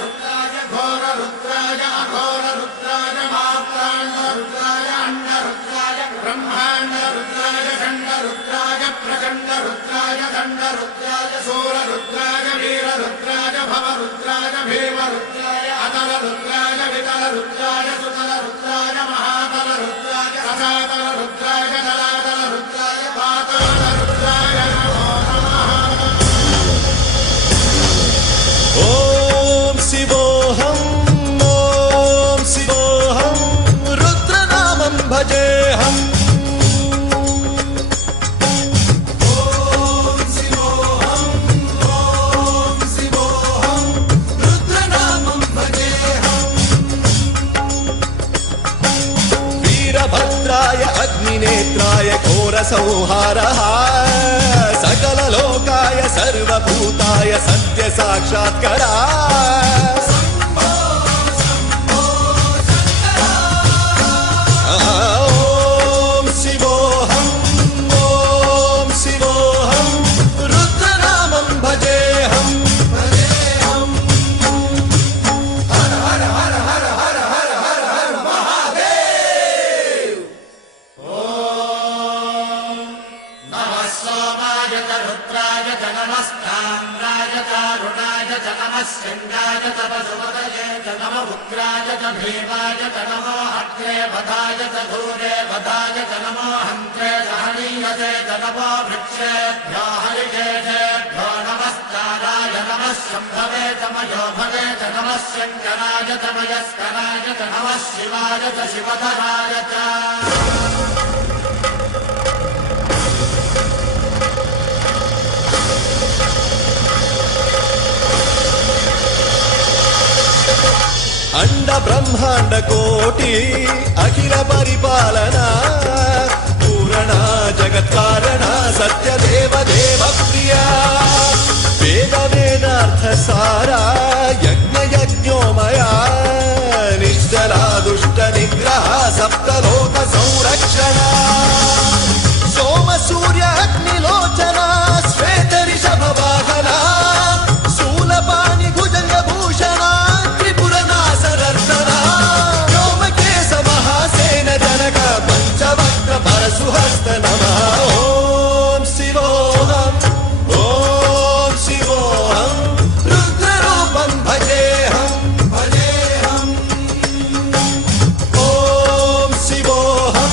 रुद्राय घोर रुद्राय अघोर रुद्राय मात्राण्ड रुद्राय अंड रुद्राय ब्रह्मांड रुद्राय खंड रुद्राय प्रचंड रुद्राय दंड रुद्राय शूर रुद्राय वीर रुद्राय भव रुद्राय भीम रुद्राय अतल रुद्राय वितल रुद्राय सुतल रुद्राय महातल रुद्राय रसातल रुद्राय जलातल रुद्राय पाताल रुद्राय नमो नमः। ओम शिवोऽहं रुद्रनामं भजेऽहम्। वीरभद्राय अग्निनेत्राय घोरसंहारः सकललोकाय सर्वभूताय सत्यसाक्षात्करा। ॐ शिवोऽहं रुद्रनामं भजेऽहम्। हर हर हर हर हर हर हर हर महादेव। नमः सोमाय च रुद्राय च नमस्ताम्राय च अरुणाय च नमः सिंहाय च पशुपतये च नमः उग्राय च भीमाय च नमो अग्रे वधाय च दूरे वधाय च नमो हन्त्रे सहनीयते च नमो वृक्षेभ्यो हरिकेशेभ्यो नमस्काराय नमः शम्भवे च मयोभवे च नमः शङ्कराय च मयस्कराय च नमः शिवाय च शिवधराय च। अंड ब्रह्मांड कोटि अखिल परिपालना पूरणा जगत्कारणा सत्यदेव देव प्रिया वेद वेदार्थ सारा यज्ञ यज्ञोमया निश्चला दुष्ट निग्रह सप्तलोक संरक्षणा सोम सूर्य अग्निलोचना श्वेत ऋषभ वाहना शूलपाणि भुजंग भूषणा सुहस्त नमः। ओम शिवोऽहं रुद्ररूपं भजेऽहम्। ओम शिवोऽहं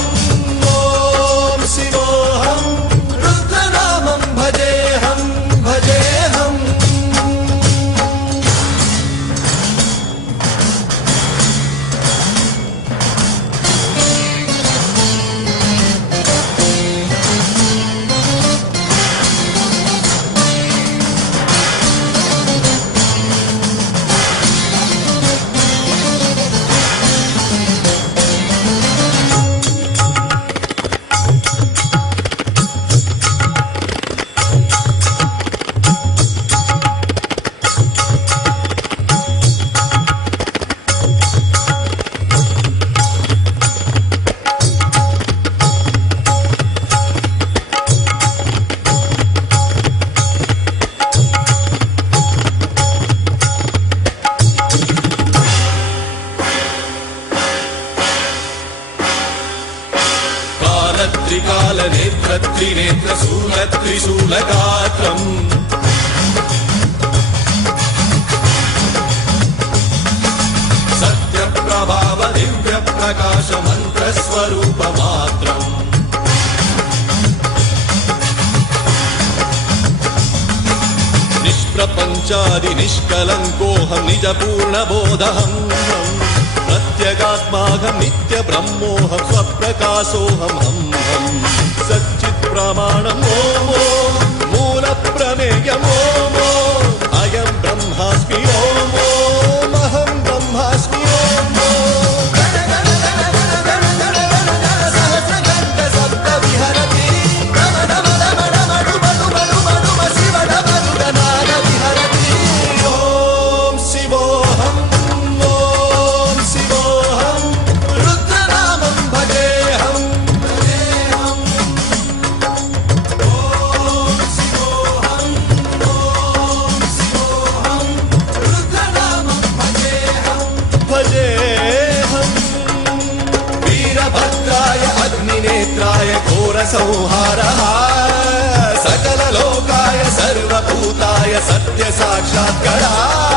रुद्रनामं भजेऽहम्। त्रिकाल नेत्र त्रिनेत्र शूल त्रिशूलगात्रम् सत्य प्रभाव दिव्य प्रकाश मंत्र स्वरूप मात्रम् निष्प्रपंचादि निष्कलंकोऽहं निज पूर्ण बोधहम् प्रत्यगात्माहं नित्य ब्रह्मोऽहं स्वप्रकाशोऽहं हम सच्चित् प्रमाणम् ओम मूल प्रमेयम् ओम अयं ब्रह्मास्मि ओम अहं ब्रह्मास्मि ओम सहस्रघण्ट सप्त विहरति ओम शिवोऽहं रुद्रनामं भजेऽहम्। संहारः सकललोकाय सर्वभूताय सत्य साक्षात्कारः